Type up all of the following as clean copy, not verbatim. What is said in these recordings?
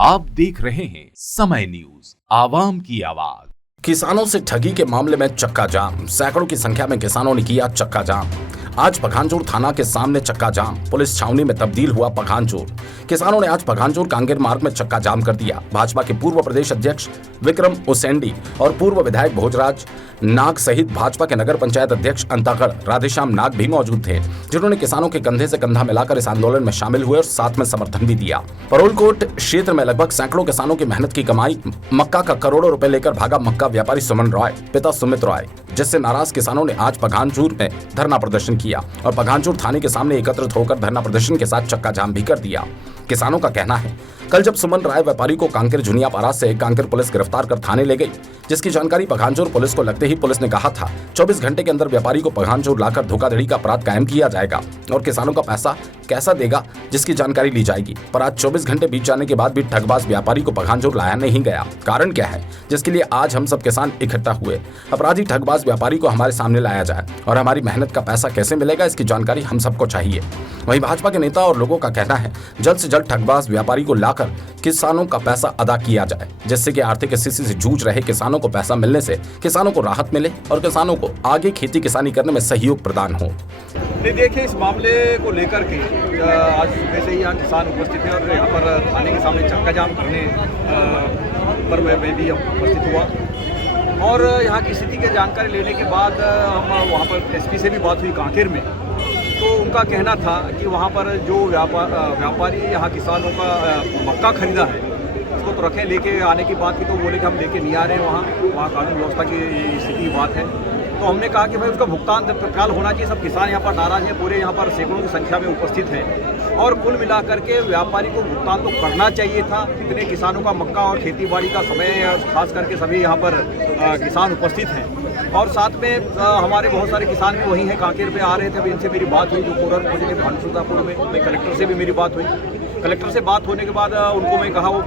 आप देख रहे हैं समय न्यूज, आवाम की आवाज। किसानों से ठगी के मामले में चक्का जाम, सैकड़ों की संख्या में किसानों ने किया चक्का जाम। आज पखानजोर थाना के सामने चक्का जाम, पुलिस छावनी में तब्दील हुआ पखानजोर। किसानों ने आज पखानजोर कांगेर मार्ग में चक्का जाम कर दिया। भाजपा के पूर्व प्रदेश अध्यक्ष विक्रम उसेंडी और पूर्व विधायक भोजराज नाग सहित भाजपा के नगर पंचायत अध्यक्ष अंतागढ़ राधेश्याम नाग भी मौजूद थे, जिन्होंने किसानों के कंधे से कंधा मिलाकर इस आंदोलन में शामिल हुए और साथ में समर्थन भी दिया। परोलकोट क्षेत्र में लगभग सैकड़ों किसानों की मेहनत की कमाई मक्का का करोड़ों रुपए लेकर भागा मक्का व्यापारी सुमन रॉय, पिता सुमित रॉय, जिससे नाराज किसानों ने आज पखानजोर में धरना प्रदर्शन किया और पखानजोर थाने के सामने एकत्रित होकर धरना प्रदर्शन के साथ चक्का जाम भी कर दिया। किसानों का कहना है, कल जब सुमन राय व्यापारी को कांकेर जुनियापारा से कांकेर पुलिस गिरफ्तार कर थाने ले गई, जिसकी जानकारी पखानजोर पुलिस को लगते ही पुलिस ने कहा था 24 घंटे के अंदर व्यापारी को पखानजोर लाकर धोखाधड़ी का अपराध कायम किया जाएगा और किसानों का पैसा कैसा देगा जिसकी जानकारी ली जाएगी। पर आज 24 घंटे बीत जाने के बाद भी ठगबाज व्यापारी को पखानजोर लाया नहीं गया। कारण क्या है जिसके लिए आज हम सब किसान इकट्ठा हुए? अपराधी ठगबाज व्यापारी को हमारे सामने लाया जाए और हमारी मेहनत का पैसा कैसे मिलेगा, इसकी जानकारी हम सबको चाहिए। वहीं भाजपा के नेता और लोगों का कहना है, जल्द से जल्द ठगबाज व्यापारी को लाकर किसानों का पैसा अदा किया जाए, जिससे कि आर्थिक स्थिति से जूझ रहे किसानों को पैसा मिलने से किसानों को राहत मिले और किसानों को आगे खेती किसानी करने में सहयोग प्रदान हो। देखिए, इस मामले को लेकर के आज सुबह से ही यहाँ किसान उपस्थित हैं और यहाँ पर थाने के सामने चक्का जाम करने पर मैं भी उपस्थित हुआ और यहाँ की स्थिति की जानकारी लेने के बाद हम वहाँ पर एसपी से भी बात हुई कांकेर में। तो उनका कहना था कि वहाँ पर जो व्यापारी यहाँ किसानों का मक्का खरीदा है उसको तो रखें, लेके आने की बात की तो बोले कि हम लेके नहीं आ रहे हैं, वहाँ कानून व्यवस्था की स्थिति की बात है। तो हमने कहा कि भाई उसका भुगतान तत्काल होना चाहिए। सब किसान यहाँ पर नाराज हैं, पूरे यहाँ पर सैकड़ों की संख्या में उपस्थित हैं और कुल मिलाकर के व्यापारी को भुगतान तो करना चाहिए था। इतने किसानों का मक्का और खेतीबाड़ी का समय, खास करके सभी यहाँ पर किसान उपस्थित हैं और साथ में हमारे बहुत सारे किसान भी वहीं हैं, कांकेर पे आ रहे थे। अभी इनसे मेरी बात हुई जो पूरा मुझे भानसुदापुर में, कलेक्टर से भी मेरी बात हुई। कलेक्टर से बात होने के बाद उनको मैं कहा वो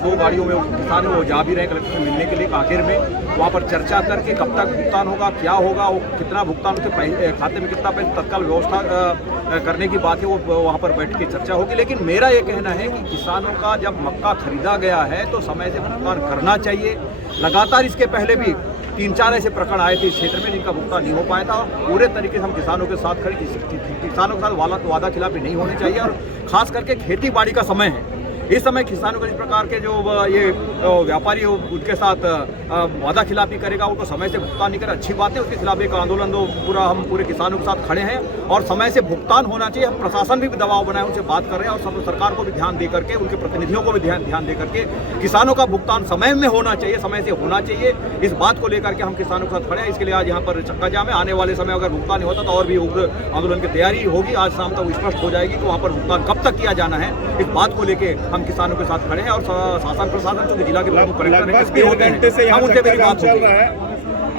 2 गाड़ियों में किसान वो जा भी रहे कलेक्टर से मिलने के लिए कांकेर में। वहाँ पर चर्चा करके कब तक भुगतान होगा, क्या होगा, वो कितना भुगतान उसके खाते में कितना पैसा तत्काल व्यवस्था करने की बात है, वो वहाँ पर बैठ के चर्चा होगी। लेकिन मेरा ये कहना है कि किसानों का जब मक्का खरीदा गया है तो समय से भुगतान करना चाहिए। लगातार इसके पहले भी 3-4 ऐसे प्रकरण आए थे इस क्षेत्र में जिनका भुगतान नहीं हो पाया था। पूरे तरीके से हम किसानों के साथ खड़े, किसानों के साथ वादा खिलाफी नहीं होनी चाहिए और खास करके खेती बाड़ी का समय है। इस समय किसानों को इस प्रकार के जो ये व्यापारी उनके साथ वादा खिलाफी करेगा, उनको समय से भुगतान नहीं करे, अच्छी बात है। उसके खिलाफ एक आंदोलन पूरा हम पूरे किसानों के साथ खड़े हैं और समय से भुगतान होना चाहिए। हम प्रशासन भी दबाव बनाए, उनसे बात कर रहे हैं और सब सरकार को भी ध्यान दे करके, उनके प्रतिनिधियों को भी ध्यान दे करके किसानों का भुगतान समय में होना चाहिए, समय से होना चाहिए। इस बात को लेकर के हम किसानों के साथ खड़े हैं। इसके लिए आज यहाँ पर चक्का जाम है। आने वाले समय अगर भुगतान नहीं होता तो और भी उग्र आंदोलन की तैयारी होगी। आज शाम तक स्पष्ट हो जाएगी कि वहाँ पर भुगतान कब तक किया जाना है। इस बात को लेकर हम किसानों के साथ खड़े हैं और शासन प्रशासन जो जिला के प्रमुख कलेक्टर हैं होते हैं, हम उनसे मेरी बात चल रहा है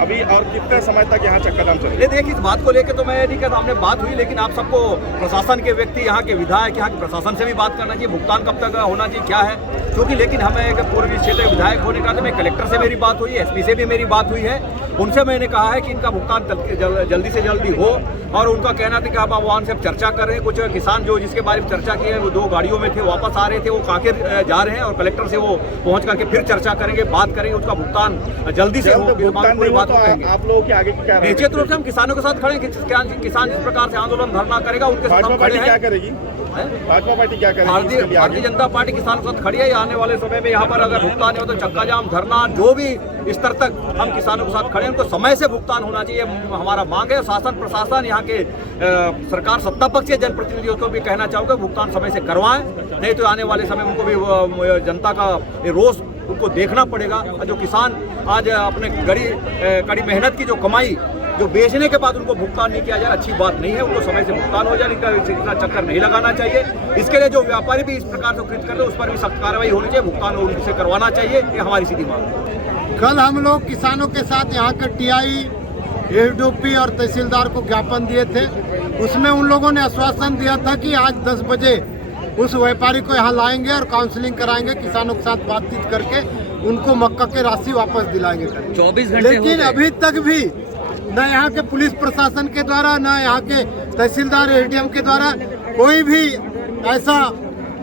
अभी। और कितने समय तक यहाँ चक्का जाम चलेगा? देखिए, इस बात को लेकर तो मैं नहीं कहता, हमने बात हुई, लेकिन आप सबको प्रशासन के व्यक्ति, यहाँ के विधायक, यहाँ के प्रशासन से भी बात करना चाहिए। भुगतान कब तक होना चाहिए, क्या है, क्योंकि लेकिन हमें एक पूर्वी क्षेत्र विधायक होने का मैं कलेक्टर से मेरी बात हुई, एसपी से भी मेरी बात हुई है। उनसे मैंने कहा है कि इनका भुगतान जल्दी से जल्दी हो और उनका कहना था कि हम वहाँ से चर्चा कर रहे हैं। कुछ किसान जो जिसके बारे में चर्चा की है वो 2 गाड़ियों में थे, वापस आ रहे थे, वो कांकेर जा रहे हैं और कलेक्टर से वो पहुँच करके फिर चर्चा करेंगे, बात करेंगे, उसका भुगतान जल्दी से हो। पूरी बात करेंगे। आप लोगों के आगे क्या निश्चित रूप से हम किसानों के साथ खड़े हैं। किसान जिस प्रकार से आंदोलन धरना करेगा उनके साथ खड़े हैं। क्या करेगी भाजपा पार्टी, क्या करेगी? भारतीय जनता पार्टी किसानों के साथ खड़ी है। आने वाले समय में यहाँ पर अगर भुगतान नहीं हो तो चक्का जाम, धरना, जो भी स्तर तक हम किसानों के साथ खड़े हैं, उनको समय से भुगतान होना चाहिए, हमारा मांग है। शासन प्रशासन, यहाँ के सरकार सत्ता पक्ष के जनप्रतिनिधियों को भी कहना चाहूँगा भुगतान समय से करवाएं, नहीं तो आने वाले समय उनको भी जनता का रोष उनको देखना पड़ेगा। जो किसान आज अपने कड़ी मेहनत की जो कमाई जो बेचने के बाद उनको भुगतान नहीं किया जाए, अच्छी बात नहीं है। उनको समय से भुगतान हो जाए, इतना चक्कर नहीं लगाना चाहिए। इसके लिए जो व्यापारी भी इस प्रकार से कृत करते हैं उस पर भी सख्त कार्रवाई होनी चाहिए, भुगतान उनसे करवाना चाहिए। ये हमारी सीधी मांग है। कल हम लोग किसानों के साथ यहाँ के टीआई, एडीओपी और तहसीलदार को ज्ञापन दिए थे। उसमें उन लोगों ने आश्वासन दिया था कि आज 10 बजे उस व्यापारी को यहाँ लाएंगे और काउंसलिंग कराएंगे, किसानों के साथ बातचीत करके उनको मक्का की राशि वापस दिलाएंगे। 24 घंटे लेकिन अभी तक भी न यहाँ के पुलिस प्रशासन के द्वारा, न यहाँ के तहसीलदार, एडीएम के द्वारा कोई भी ऐसा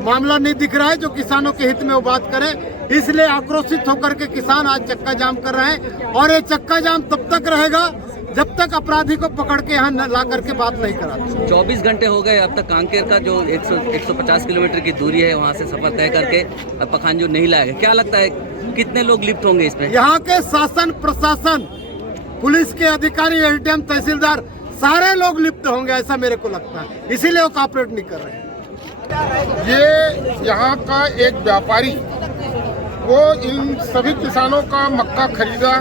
मामला नहीं दिख रहा है जो किसानों के हित में वो बात करे। इसलिए आक्रोशित होकर के किसान आज चक्का जाम कर रहे हैं और ये चक्का जाम तब तक रहेगा जब तक अपराधी को पकड़ के यहाँ ला करके बात नहीं कराते। 24 घंटे हो गए अब तक कांकेर का जो 150 किलोमीटर की दूरी है वहाँ से सफर तय करके पखानजोर नहीं लाया गया। क्या लगता है कितने लोग लिप्त होंगे इसमें? यहाँ के शासन प्रशासन, पुलिस के अधिकारी, एसडीएम, तहसीलदार सारे लोग लिप्त होंगे ऐसा मेरे को लगता है, इसीलिए वो कॉपरेट नहीं कर रहे हैं। ये यहाँ का एक व्यापारी वो इन सभी किसानों का मक्का खरीदा,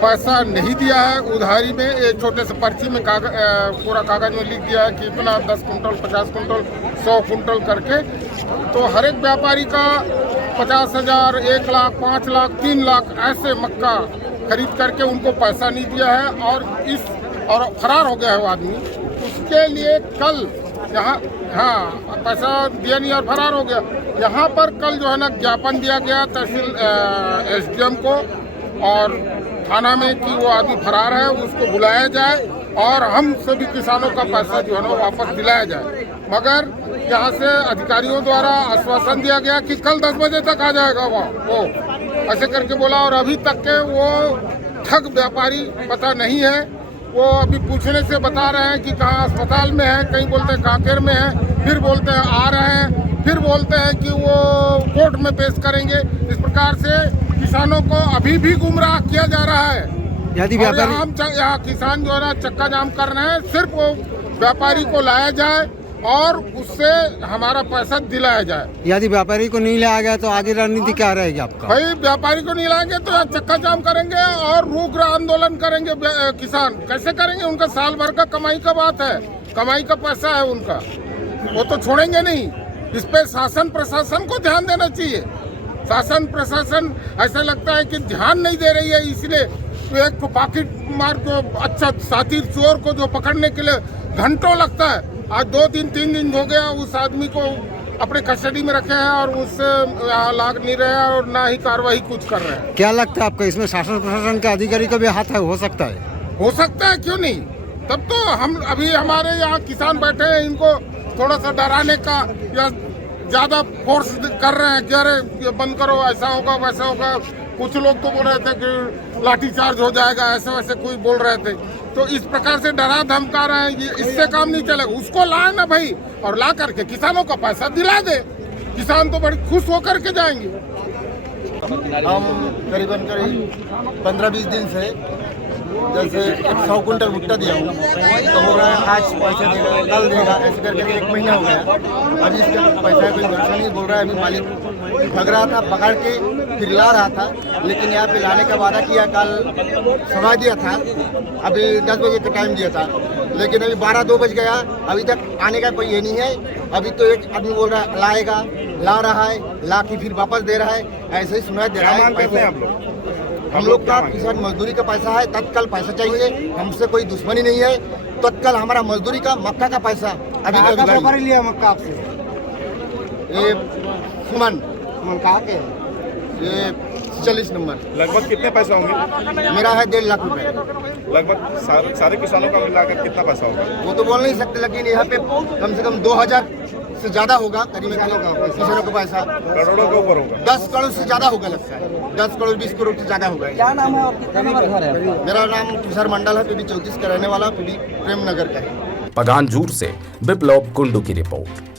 पैसा नहीं दिया है उधारी में। एक छोटे से पर्ची में पूरा कागज में लिख दिया है कि इतना 10 कुंटल, 50 कुंटल, 100 कुंटल करके। तो हर एक व्यापारी का 50,000, 1 लाख, 5 लाख, 3 लाख ऐसे मक्का खरीद करके उनको पैसा नहीं दिया है और फरार हो गया है वो आदमी। उसके लिए कल यहाँ पैसा दिया नहीं और फरार हो गया। यहाँ पर कल जो है ना ज्ञापन दिया गया तहसील एसडीएम को और थाना में कि वो आदमी फरार है, उसको बुलाया जाए और हम सभी किसानों का पैसा जो है ना वापस दिलाया जाए। मगर यहाँ से अधिकारियों द्वारा आश्वासन दिया गया कि कल 10 बजे तक आ जाएगा वो ऐसे करके बोला। और अभी तक के वो ठग व्यापारी पता नहीं है। वो अभी पूछने से बता रहे हैं कि कहाँ अस्पताल में है, कहीं बोलते हैं कांकेर में है, फिर बोलते हैं आ रहे हैं, फिर बोलते हैं कि वो कोर्ट में पेश करेंगे। इस प्रकार से किसानों को अभी भी गुमराह किया जा रहा है। यदि और यहाँ किसान जो है ना चक्का जाम कर रहे हैं, सिर्फ वो व्यापारी को लाया जाए और उससे हमारा पैसा दिलाया जाए। यदि व्यापारी को नहीं लाया गया तो आगे रणनीति क्या रहेगी आपका? भाई व्यापारी को नहीं लाएंगे तो यहाँ चक्का जाम करेंगे और रुग्र आंदोलन करेंगे। किसान कैसे करेंगे? उनका साल भर का कमाई का बात है, कमाई का पैसा है उनका, वो तो छोड़ेंगे नहीं। इस पे शासन प्रशासन को ध्यान देना चाहिए। शासन प्रशासन ऐसा लगता है कि ध्यान नहीं दे रही है, इसलिए तो एक पॉकेट मार को अच्छा साथी चोर को जो पकड़ने के लिए घंटों लगता है, आज 2-3 दिन हो गया उस आदमी को अपने कस्टडी में रखे हैं और उससे लाग नहीं रहे हैं और ना ही कार्रवाई कुछ कर रहे हैं। क्या लगता है आपको इसमें शासन प्रशासन के अधिकारी का भी हाथ है? हो सकता है, क्यों नहीं? तब तो हम अभी हमारे यहाँ किसान बैठे हैं, इनको थोड़ा सा डराने का या ज्यादा फोर्स कर रहे हैं कि अरे ये बंद करो, ऐसा होगा वैसा होगा। कुछ लोग तो बोल रहे थे कि लाठीचार्ज हो जाएगा, ऐसे वैसे कोई बोल रहे थे। तो इस प्रकार से डरा धमका रहे हैं, ये इससे काम नहीं चलेगा। उसको लाए ना भाई, और ला करके किसानों का पैसा दिला दे, किसान तो बड़ी खुश होकर के जाएंगे। हम करीबन 15-20 दिन से जैसे 100 कुंटल भुट्टा दिया हूँ तो हो रहा है आज पैसे देगा, कल देगा, ऐसे करके 1 महीना हो गया। अभी इसका पैसा कोई भरोसा नहीं। बोल रहा है अभी मालिक भग रहा था, पकड़ के फिर ला रहा था, लेकिन यहाँ पे लाने का वादा किया, कल समय दिया था, अभी 10 बजे का टाइम दिया था, लेकिन अभी 12-2 बज गया, अभी तक आने का कोई ये नहीं है। अभी तो एक आदमी बोल रहा है लाएगा, ला रहा है, ला के फिर वापस दे रहा है, ऐसे ही सुनाई दे रहा है। हम लोग का किसान मजदूरी का पैसा है, तत्काल पैसा चाहिए, हमसे कोई दुश्मनी नहीं है। तत्काल हमारा मजदूरी का मक्का का पैसा अभी लिया मक्का आपसे। ये सुमन कहाँ के? ये 40 नंबर। लगभग कितने पैसे होंगे? मेरा है 1.5 लाख रुपए। लगभग सारे किसानों का मिलाकर कितना पैसा होगा? वो तो बोल नहीं सकते, लेकिन यहाँ पे कम से कम 2000 से ज्यादा होगा करीब किसानों का पैसा। करोड़ों के ऊपर होगा। 10 करोड़ से ज्यादा होगा लगता है, 10 करोड़ 20 करोड़ से ज्यादा होगा। क्या नाम है और कितने नंबर घर है? मेरा नाम तुषार मंडल है, पीडी 34 का रहने वाला, पीडी प्रेम नगर का है। पखानजोर से विप्लव कुंडू की रिपोर्ट।